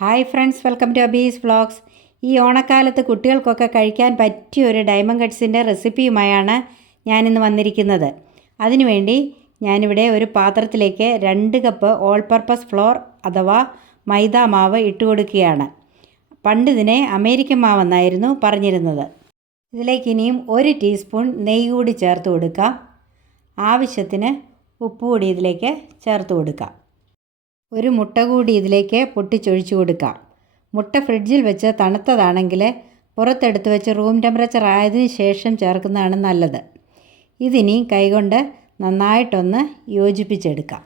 Hi friends, welcome to Abees vlogs. ഈ ഓണക്കാലത്ത് കുട്ടികൾക്കൊക്കെ കഴിക്കാൻ പറ്റിയ ഒരു ഡയമണ്ട് കട്ട്സിൻ്റെ റെസിപ്പിയുമായാണ് ഞാനിന്ന് വന്നിരിക്കുന്നത്. അതിനുവേണ്ടി ഞാനിവിടെ ഒരു പാത്രത്തിലേക്ക് 2 കപ്പ് ഓൾ പർപ്പസ് ഫ്ലോർ അഥവാ മൈദ മാവ് ഇട്ട് കൊടുക്കുകയാണ്. പണ്ടിതിനെ അമേരിക്കൻ മാവെന്നായിരുന്നു പറഞ്ഞിരുന്നത്. ഇതിലേക്ക് ഇനിയും 1 ടീസ്പൂൺ നെയ്യ് കൂടി ചേർത്ത് കൊടുക്കാം. ആവശ്യത്തിന് ഉപ്പ് കൂടി ഇതിലേക്ക് ചേർത്ത് കൊടുക്കാം. ഒരു മുട്ട കൂടി ഇതിലേക്ക് പൊട്ടിച്ചൊഴിച്ച് കൊടുക്കാം. മുട്ട ഫ്രിഡ്ജിൽ വെച്ച് തണുത്തതാണെങ്കിൽ പുറത്തെടുത്ത് വെച്ച് റൂം ടെമ്പറേച്ചർ ആയതിനു ശേഷം ചേർക്കുന്നതാണ് നല്ലത്. ഇതിനി കൈകൊണ്ട് നന്നായിട്ടൊന്ന് യോജിപ്പിച്ചെടുക്കാം.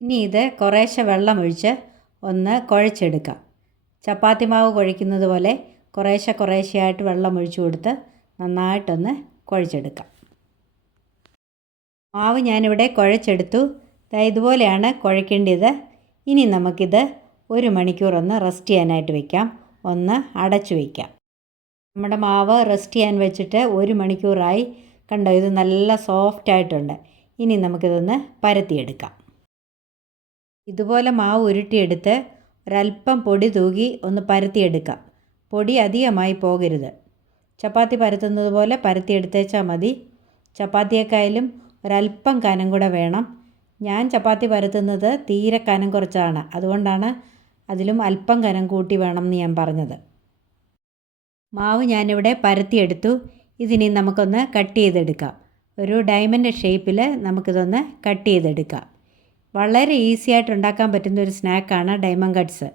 ഇനി ഇത് കുറേശ്ശെ വെള്ളമൊഴിച്ച് ഒന്ന് കുഴച്ചെടുക്കാം. ചപ്പാത്തി മാവ് കുഴയ്ക്കുന്നത് പോലെ കുറേശ്ശെയായിട്ട് വെള്ളം ഒഴിച്ചു കൊടുത്ത് നന്നായിട്ടൊന്ന് കുഴച്ചെടുക്കാം. മാവ് ഞാനിവിടെ കുഴച്ചെടുത്തു. ഇതുപോലെയാണ് കുഴയ്ക്കേണ്ടത്. ഇനി നമുക്കിത് 1 മണിക്കൂർ ഒന്ന് റെസ്റ്റ് ചെയ്യാനായിട്ട് വയ്ക്കാം. ഒന്ന് അടച്ചു വയ്ക്കാം. നമ്മുടെ മാവ് റെസ്റ്റ് ചെയ്യാൻ വെച്ചിട്ട് 1 മണിക്കൂറായി. കണ്ടോ, ഇത് നല്ല സോഫ്റ്റായിട്ടുണ്ട്. ഇനി നമുക്കിതൊന്ന് പരത്തിയെടുക്കാം. ഇതുപോലെ മാവ് ഉരുട്ടിയെടുത്ത് ഒരല്പം പൊടി തൂകി ഒന്ന് പരത്തിയെടുക്കാം. പൊടി അധികമായി പോകരുത്. ചപ്പാത്തി പരത്തുന്നത് പോലെ പരത്തിയെടുത്തേച്ചാൽ മതി. ചപ്പാത്തിയേക്കായാലും ഒരല്പം കനം കൂടെ വേണം. ഞാൻ ചപ്പാത്തി പരത്തുന്നത് തീരെ കനം കുറച്ചാണ്. അതുകൊണ്ടാണ് അതിലും അല്പം കനം കൂട്ടി വേണം എന്ന് ഞാൻ പറഞ്ഞത്. മാവ് ഞാനിവിടെ പരത്തിയെടുത്തു. ഇതിനി നമുക്കൊന്ന് കട്ട് ചെയ്തെടുക്കാം. ഒരു ഡയമണ്ട് ഷേപ്പിൽ നമുക്കിതൊന്ന് കട്ട് ചെയ്തെടുക്കാം. വളരെ ഈസി ആയിട്ട് ഉണ്ടാക്കാൻ പറ്റുന്ന ഒരു സ്നാക്കാണ് ഡയമണ്ട് കട്ട്സ്.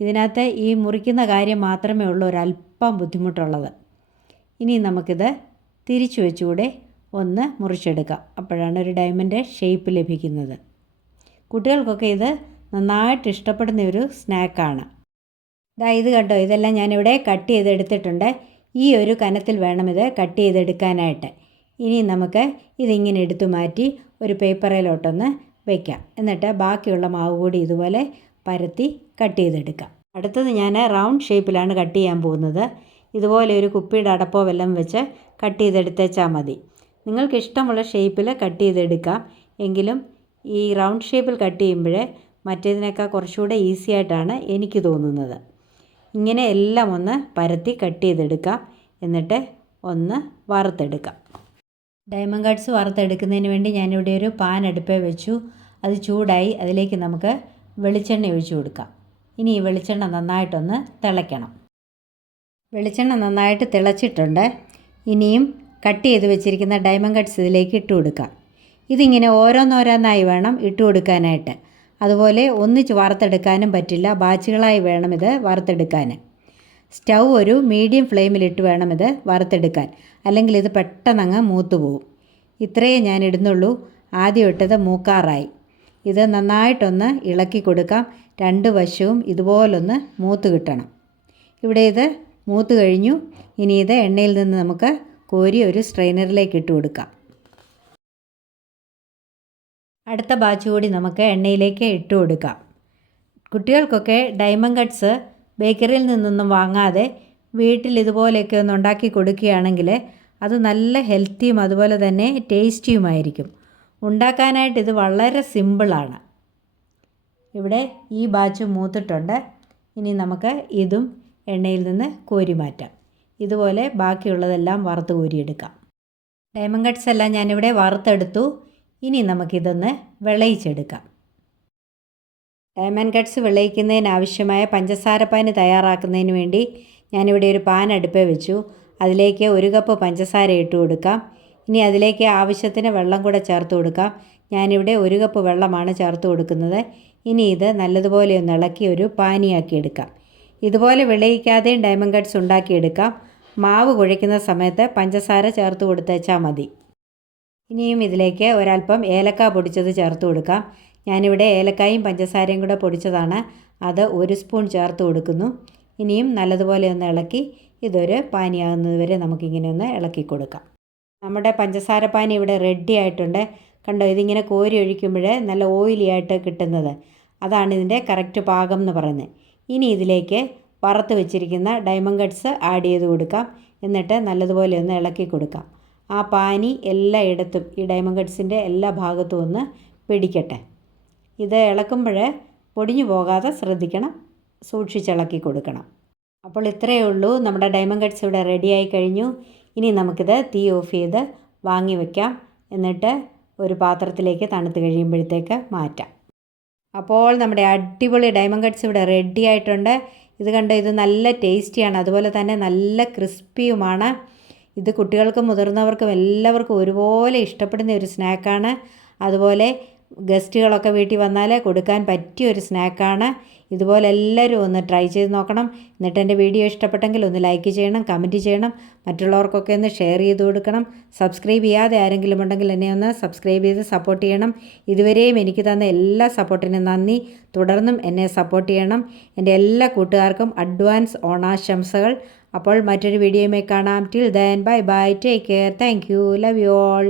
ഇതിനകത്ത് ഈ മുറിക്കുന്ന കാര്യം മാത്രമേ ഉള്ളൂ ഒരല്പം ബുദ്ധിമുട്ടുള്ളത്. ഇനി നമുക്കിത് തിരിച്ചു വെച്ചുകൂടെ ഒന്ന് മുറിച്ചെടുക്കാം. അപ്പോഴാണ് ഒരു ഡയമണ്ട് ഷേപ്പ് ലഭിക്കുന്നത്. കുട്ടികൾക്കൊക്കെ ഇത് നന്നായിട്ട് ഇഷ്ടപ്പെടുന്ന ഒരു സ്നാക്കാണ്. ഇത് കണ്ടോ, ഇതെല്ലാം ഞാനിവിടെ കട്ട് ചെയ്തെടുത്തിട്ടുണ്ട്. ഈ ഒരു കനത്തിൽ വേണം ഇത് കട്ട് ചെയ്തെടുക്കാനായിട്ട്. ഇനി നമുക്ക് ഇതിങ്ങനെ എടുത്തു മാറ്റി ഒരു പേപ്പറിലോട്ടൊന്ന് വയ്ക്കാം. എന്നിട്ട് ബാക്കിയുള്ള മാവ് കൂടി ഇതുപോലെ പരത്തി കട്ട് ചെയ്തെടുക്കാം. അടുത്തത് ഞാൻ റൗണ്ട് ഷേപ്പിലാണ് കട്ട് ചെയ്യാൻ പോകുന്നത്. ഇതുപോലെ ഒരു കുപ്പിയുടെ അടപ്പോ വല്ലതും വെച്ച് കട്ട് ചെയ്തെടുത്തേച്ചാൽ മതി. നിങ്ങൾക്ക് ഇഷ്ടമുള്ള ഷേപ്പിൽ കട്ട് ചെയ്തെടുക്കാം. എങ്കിലും ഈ റൗണ്ട് ഷേപ്പിൽ കട്ട് ചെയ്യുമ്പോൾ മറ്റേതിനേക്കാൾ കുറച്ചുകൂടെ ഈസി ആയിട്ടാണ് എനിക്ക് തോന്നുന്നത്. ഇങ്ങനെ എല്ലാം ഒന്ന് പരത്തി കട്ട് ചെയ്തെടുക്കാം. എന്നിട്ട് ഒന്ന് വറുത്തെടുക്കാം. ഡയമണ്ട് കട്ട്സ് വറുത്തെടുക്കുന്നതിന് വേണ്ടി ഞാനിവിടെ ഒരു പാൻ അടുപ്പേ വെച്ചു. അത് ചൂടായി. അതിലേക്ക് നമുക്ക് വെളിച്ചെണ്ണ ഒഴിച്ചു കൊടുക്കാം. ഇനി ഈ വെളിച്ചെണ്ണ നന്നായിട്ടൊന്ന് തിളയ്ക്കണം. വെളിച്ചെണ്ണ നന്നായിട്ട് തിളച്ചിട്ടുണ്ട്. ഇനിയും കട്ട് ചെയ്ത് വെച്ചിരിക്കുന്ന ഡയമണ്ട് കട്ട്സ് ഇതിലേക്ക് ഇട്ട് കൊടുക്കാം. ഇതിങ്ങനെ ഓരോന്നോരോന്നായി വേണം ഇട്ട് കൊടുക്കാനായിട്ട്. അതുപോലെ ഒന്നിച്ച് വറുത്തെടുക്കാനും പറ്റില്ല. ബാച്ചുകളായി വേണം ഇത് വറുത്തെടുക്കാൻ. സ്റ്റൗ ഒരു മീഡിയം ഫ്ലെയിമിലിട്ട് വേണം ഇത് വറുത്തെടുക്കാൻ. അല്ലെങ്കിൽ ഇത് പെട്ടെന്നങ്ങ് മൂത്ത് പോകും. ഇത്രയേ ഞാൻ ഇടുന്നുള്ളൂ. ആദ്യം ഇട്ടത് മൂക്കാറായി. ഇത് നന്നായിട്ടൊന്ന് ഇളക്കി കൊടുക്കാം. 2 വശവും ഇതുപോലൊന്ന് മൂത്ത് കിട്ടണം. ഇവിടെ ഇത് മൂത്ത് കഴിഞ്ഞു. ഇനി ഇത് എണ്ണയിൽ നിന്ന് നമുക്ക് കോരി ഒരു സ്ട്രെയിനറിലേക്ക് ഇട്ട് കൊടുക്കാം. അടുത്ത ബാച്ച് കൂടി നമുക്ക് എണ്ണയിലേക്ക് ഇട്ട് കൊടുക്കാം. കുട്ടികൾക്കൊക്കെ ഡയമണ്ട് കട്ട്സ് ബേക്കറിയിൽ നിന്നൊന്നും വാങ്ങാതെ വീട്ടിൽ ഇതുപോലെയൊക്കെ ഒന്ന് ഉണ്ടാക്കി കൊടുക്കുകയാണെങ്കിൽ അത് നല്ല ഹെൽത്തിയും അതുപോലെ തന്നെ ടേസ്റ്റിയുമായിരിക്കും. ഉണ്ടാക്കാനായിട്ട് ഇത് വളരെ സിമ്പിളാണ്. ഇവിടെ ഈ ബാച്ച് മൂത്തിട്ടുണ്ട്. ഇനി നമുക്ക് ഇതും എണ്ണയിൽ നിന്ന് കോരി മാറ്റാം. ഇതുപോലെ ബാക്കിയുള്ളതെല്ലാം വറുത്ത് കോരിയെടുക്കാം. ഡയമണ്ട് കട്ട്സ് എല്ലാം ഞാനിവിടെ വറുത്തെടുത്തു. ഇനി നമുക്കിതൊന്ന് വിളയിച്ചെടുക്കാം. ഡയമണ്ട് കട്ട്സ് വിളയിക്കുന്നതിനാവശ്യമായ പഞ്ചസാരപ്പാനി തയ്യാറാക്കുന്നതിന് വേണ്ടി ഞാനിവിടെ ഒരു പാൻ അടുപ്പേ വെച്ചു. അതിലേക്ക് 1 കപ്പ് പഞ്ചസാര ഇട്ട് കൊടുക്കാം. ഇനി അതിലേക്ക് ആവശ്യത്തിന് വെള്ളം കൂടെ ചേർത്ത് കൊടുക്കാം. ഞാനിവിടെ 1 കപ്പ് വെള്ളമാണ് ചേർത്ത് കൊടുക്കുന്നത്. ഇനി ഇത് നല്ലതുപോലെ ഒന്ന് ഇളക്കി ഒരു പാനിയാക്കി എടുക്കാം. ഇതുപോലെ വിളയിക്കാതെയും ഡയമണ്ട് കട്ട്സ് ഉണ്ടാക്കിയെടുക്കാം. മാവ് കുഴയ്ക്കുന്ന സമയത്ത് പഞ്ചസാര ചേർത്ത് കൊടുത്തേച്ചാൽ മതി. ഇനിയും ഇതിലേക്ക് ഒരല്പം ഏലക്ക പൊടിച്ചത് ചേർത്ത് കൊടുക്കാം. ഞാനിവിടെ ഏലക്കായും പഞ്ചസാരയും കൂടെ പൊടിച്ചതാണ്. അത് 1 സ്പൂൺ ചേർത്ത് കൊടുക്കുന്നു. ഇനിയും നല്ലതുപോലെ ഒന്ന് ഇളക്കി ഇതൊരു പാനിയാകുന്നത് വരെ നമുക്കിങ്ങനെ ഒന്ന് ഇളക്കി കൊടുക്കാം. നമ്മുടെ പഞ്ചസാര പാനി ഇവിടെ റെഡി ആയിട്ടുണ്ട്. കണ്ടോ, ഇതിങ്ങനെ കോരി ഒഴിക്കുമ്പോൾ നല്ല ഓയിലി ആയിട്ട് കിട്ടുന്നത്. അതാണ് ഇതിൻ്റെ കറക്റ്റ് പാകം എന്ന് പറയുന്നത്. ഇനി ഇതിലേക്ക് വറുത്ത് വെച്ചിരിക്കുന്ന ഡയമണ്ട് കട്ട്സ് ആഡ് ചെയ്ത് കൊടുക്കാം. എന്നിട്ട് നല്ലതുപോലെ ഒന്ന് ഇളക്കി കൊടുക്കാം. ആ പാനി എല്ലായിടത്തും ഈ ഡയമണ്ട് കട്ട്സിൻ്റെ എല്ലാ ഭാഗത്തും ഒന്ന് പിടിക്കട്ടെ. ഇത് ഇളക്കുമ്പോൾ പൊടിഞ്ഞു പോകാതെ ശ്രദ്ധിക്കണം. സൂക്ഷിച്ചിളക്കി കൊടുക്കണം. അപ്പോൾ ഇത്രയേ ഉള്ളൂ, നമ്മുടെ ഡയമണ്ട് കട്ട്സ് ഇവിടെ റെഡിയായി കഴിഞ്ഞു. ഇനി നമുക്കിത് തീ ഓഫ് ചെയ്ത് വാങ്ങി വയ്ക്കാം. എന്നിട്ട് ഒരു പാത്രത്തിലേക്ക് തണുത്ത് കഴിയുമ്പോഴത്തേക്ക് മാറ്റാം. അപ്പോൾ നമ്മുടെ അടിപൊളി ഡയമണ്ട് കട്ട്സ് ഇവിടെ റെഡി ആയിട്ടുണ്ട്. ഇത് കണ്ടോ, ഇത് നല്ല ടേസ്റ്റിയാണ്, അതുപോലെ തന്നെ നല്ല ക്രിസ്പിയുമാണ്. ഇത് കുട്ടികൾക്കും മുതിർന്നവർക്കും എല്ലാവർക്കും ഒരുപോലെ ഇഷ്ടപ്പെടുന്ന ഒരു സ്നാക്കാണ്. അതുപോലെ ഗസ്റ്റുകളൊക്കെ വീട്ടിൽ വന്നാൽ കൊടുക്കാൻ പറ്റിയൊരു സ്നാക്കാണ്. ഇതുപോലെ എല്ലാവരും ഒന്ന് ട്രൈ ചെയ്ത് നോക്കണം. എന്നിട്ട് എൻ്റെ വീഡിയോ ഇഷ്ടപ്പെട്ടെങ്കിൽ ഒന്ന് ലൈക്ക് ചെയ്യണം, കമൻറ്റ് ചെയ്യണം, മറ്റുള്ളവർക്കൊക്കെ ഒന്ന് ഷെയർ ചെയ്ത് കൊടുക്കണം. സബ്സ്ക്രൈബ് ചെയ്യാതെ ആരെങ്കിലും ഉണ്ടെങ്കിൽ എന്നെ ഒന്ന് സബ്സ്ക്രൈബ് ചെയ്ത് സപ്പോർട്ട് ചെയ്യണം. ഇതുവരെയും എനിക്ക് തന്ന എല്ലാ സപ്പോർട്ടിനും നന്ദി. തുടർന്നും എന്നെ സപ്പോർട്ട് ചെയ്യണം. എൻ്റെ എല്ലാ കൂട്ടുകാർക്കും അഡ്വാൻസ് ഓണാശംസകൾ. അപ്പോൾ മറ്റൊരു വീഡിയോയുമായി കാണാം. Till then bye bye, take care, thank you, love you all.